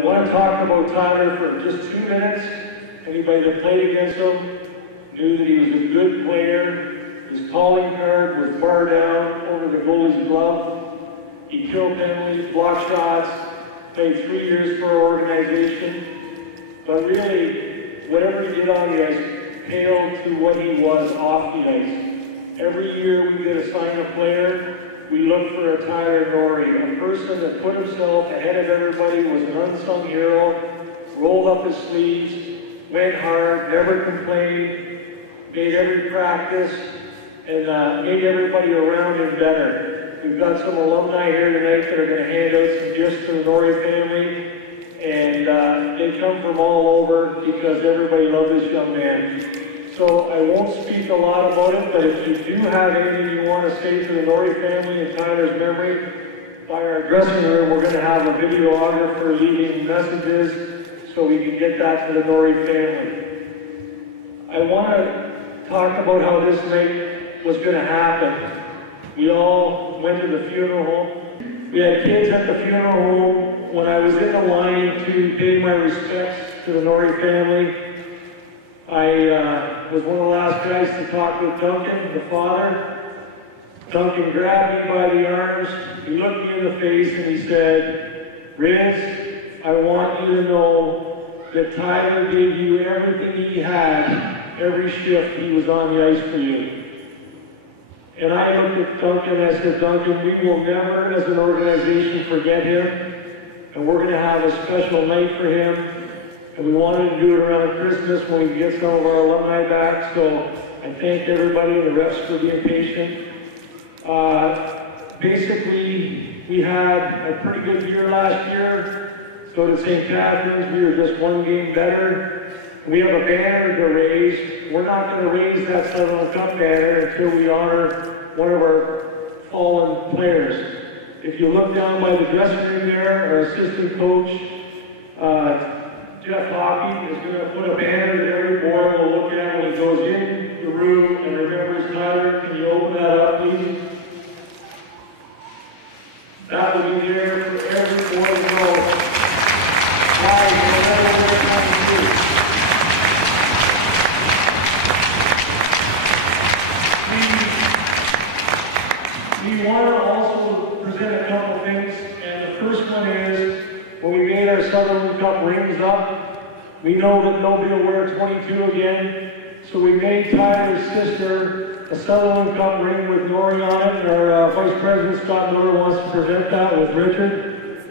I want to talk about Tyler for just 2 minutes. Anybody that played against him knew that he was a good player. His calling card was bar down over the goalie's glove. He killed penalties, blocked shots, played 3 years for our organization. But really, whatever he did on the ice paled to what he was off the ice. Every year we get assigned a player, we look for a Tyler Norrie, a person that put himself ahead of everybody, was an unsung hero, rolled up his sleeves, went hard, never complained, made every practice, and made everybody around him better. We've got some alumni here tonight that are going to hand out some gifts to the Norrie family, and they come from all over because everybody loves this young man. So I won't speak a lot about it, but if you do have anything you want to say to the Norrie family in Tyler's memory, by our dressing room, we're going to have a videographer leaving messages so we can get that to the Norrie family. I want to talk about how this night was going to happen. We all went to the funeral home. We had kids at the funeral home. When I was in the line to pay my respects to the Norrie family, I was one of the last guys to talk with Duncan, the father. Duncan grabbed me by the arms, he looked me in the face and he said, "Riz, I want you to know that Tyler gave you everything he had, every shift he was on the ice for you." And I looked at Duncan and I said, "Duncan, we will never as an organization forget him, and we're going to have a special night for him. And we wanted to do it around Christmas when we get some of our alumni back, so I thank everybody and the refs for being patient." Basically, we had a pretty good year last year. So did St. Catharines. We were just one game better. We have a banner to raise. We're not going to raise that Sutherland Cup banner until we honor one of our fallen players. If you look down by the dressing room there, our assistant coach, Jeff Hockey, is going to put a banner that every boy will look at when he goes in the room and remembers Tyler. Can you open that up, please? That will be there for every boy to know. Guys, whatever we're trying to do. We want to also present a couple things, and the first one is, when we made our Sutherland Cup rings up, we know that nobody will wear 22 again, so we made Tyler's sister a Sutherland Cup ring with Norrie on it, and our Vice President Scott Miller wants to present that with Richard.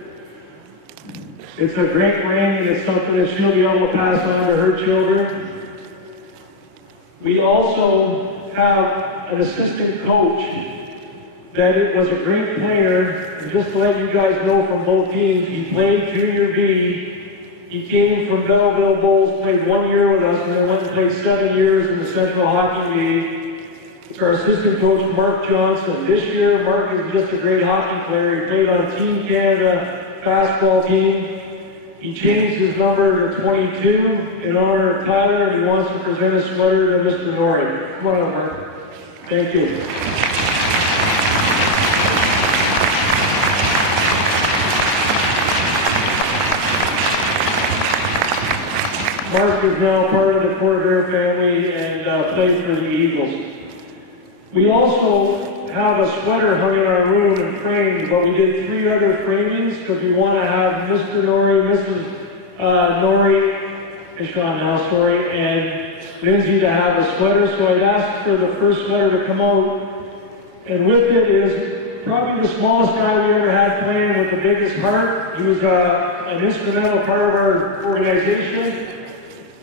It's a great ring, and it's something that she'll be able to pass on to her children. We also have an assistant coach that it was a great player. And just to let you guys know from both teams, he played Junior B. He came from Belleville Bulls, played 1 year with us, and then went and played 7 years in the Central Hockey League. It's our assistant coach, Mark Johnson. This year, Mark is just a great hockey player. He played on Team Canada basketball team. He changed his number to 22 in honor of Tyler, and he wants to present a sweater to Mr. Norrie. Come on, Mark. Thank you. Mark is now part of the Corvair family and plays for the Eagles. We also have a sweater hung in our room and framed, but we did 3 other framings because we want to have Mr. Norrie, Mrs. Norrie, Sean now, sorry, and Lindsay to have a sweater. So I'd asked for the first sweater to come out, and with it is probably the smallest guy we ever had playing with the biggest heart. He was an instrumental part of our organization.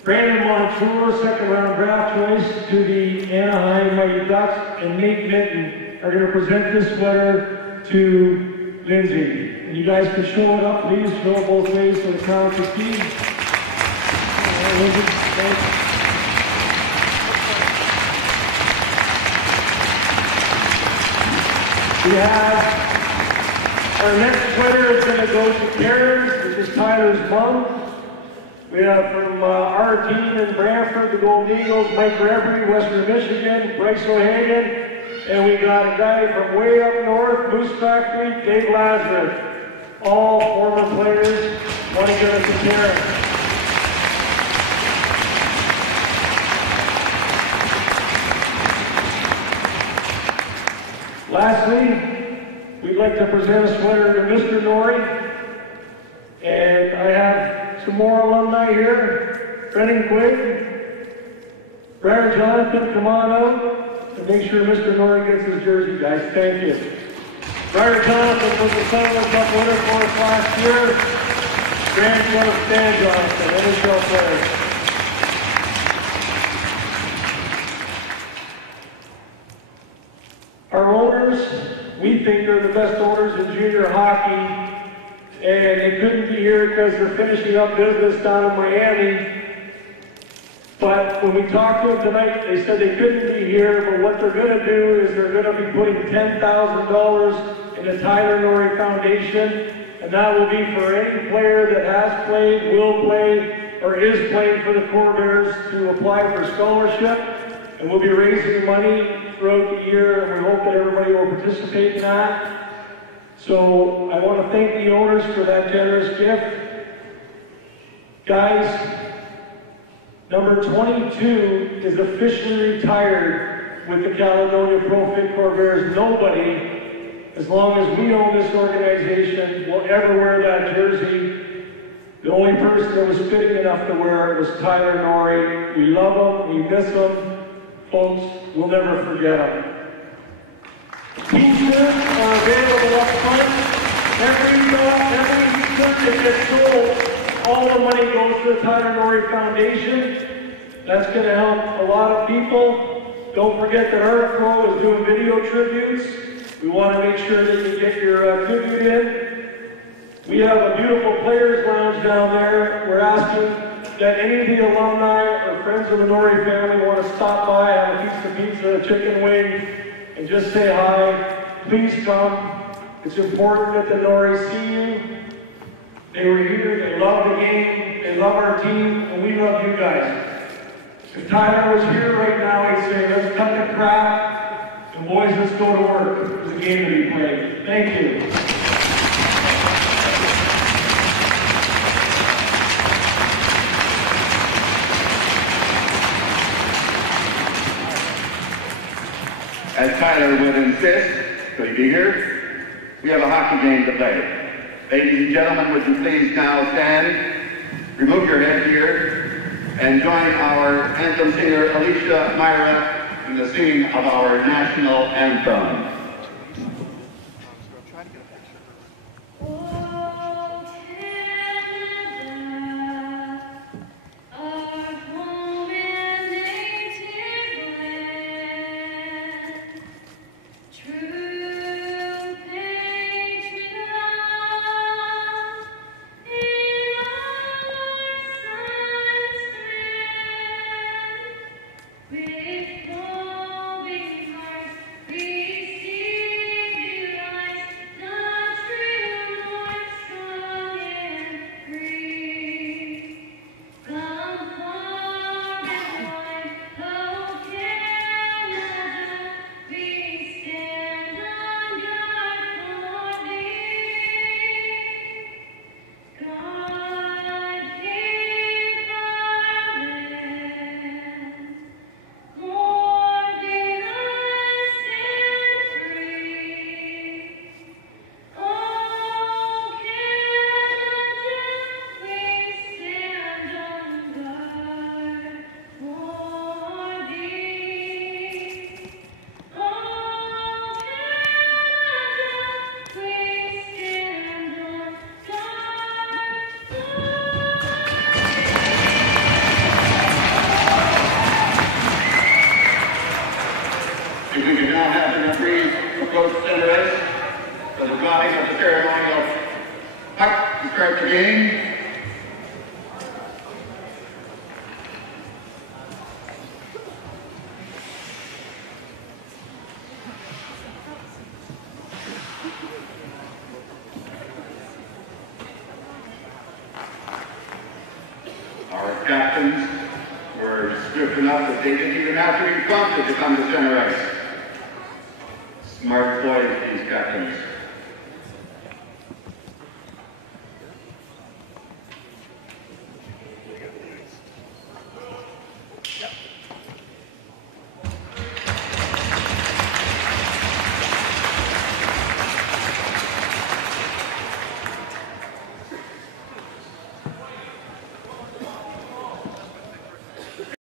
Brandon Montour, second round draft choice to the Anaheim Mighty Ducks, and Nate Minton are going to present this sweater to Lindsay. And you guys can show it up, please. Show it both ways so the crowd can see. Lindsay, thanks. We have our next sweater is going to go to Karen. This is Tyler's mom. We have from our team in Brantford, the Golden Eagles, Mike Gregory, Western Michigan, Bryce O'Hagan, and we got a guy from way up north, Moose Factory, Dave Lazarus. All former players. Want to give a present a sweater to Mr. Norrie. And I have some more alumni here. Brennan Quigg, Brian Jonathan, come on out and make sure Mr. Norrie gets his jersey, guys. Thank you. Brian Jonathan was the Sunland Cup winner for us last year. Grandson of Stan Jonathan, NHL player. Our owners, we think they're the best owners in junior hockey. And they couldn't be here because they're finishing up business down in Miami. But when we talked to them tonight, they said they couldn't be here, but what they're going to do is they're going to be putting $10,000 in the Tyler Norrie Foundation, and that will be for any player that has played, will play, or is playing for the Corvairs to apply for scholarship. And we'll be raising money throughout the year, and we hope that everybody will participate in that. So I want to thank the owners for that generous gift. Guys, number 22 is officially retired with the Caledonia Pro-Fit Corvairs. Nobody, as long as we own this organization, will ever wear that jersey. The only person that was fitting enough to wear it was Tyler Norrie. We love him, we miss him. Folks, we'll never forget him. T-shirts are available up front. Every shirt that gets sold, all the money goes to the Tyler Norrie Foundation. That's going to help a lot of people. Don't forget that our crew is doing video tributes. We want to make sure that you get your tribute in. We have a beautiful players lounge down there. We're asking that any of the alumni or friends of the Norrie family want to stop by, have a piece of pizza, a chicken wing, and just say hi. Please come. It's important that the Norries see you. They were here, they love the game, they love our team, and we love you guys. If Tyler was here right now, he'd say, let's cut the crap, and boys, let's go to work. There's a game to be played. Thank you. As Tyler would insist, could he be here? We have a hockey game to play. Ladies and gentlemen, would you please now stand, remove your headgear, and join our anthem singer Alicia Myra in the singing of our national anthem. If we can now have the referees approach center ice for the drawing of the ceremonial puck to start the game. Our captains were swift enough that they didn't even have to be prompted to come to center ice. Smart boys, these captains.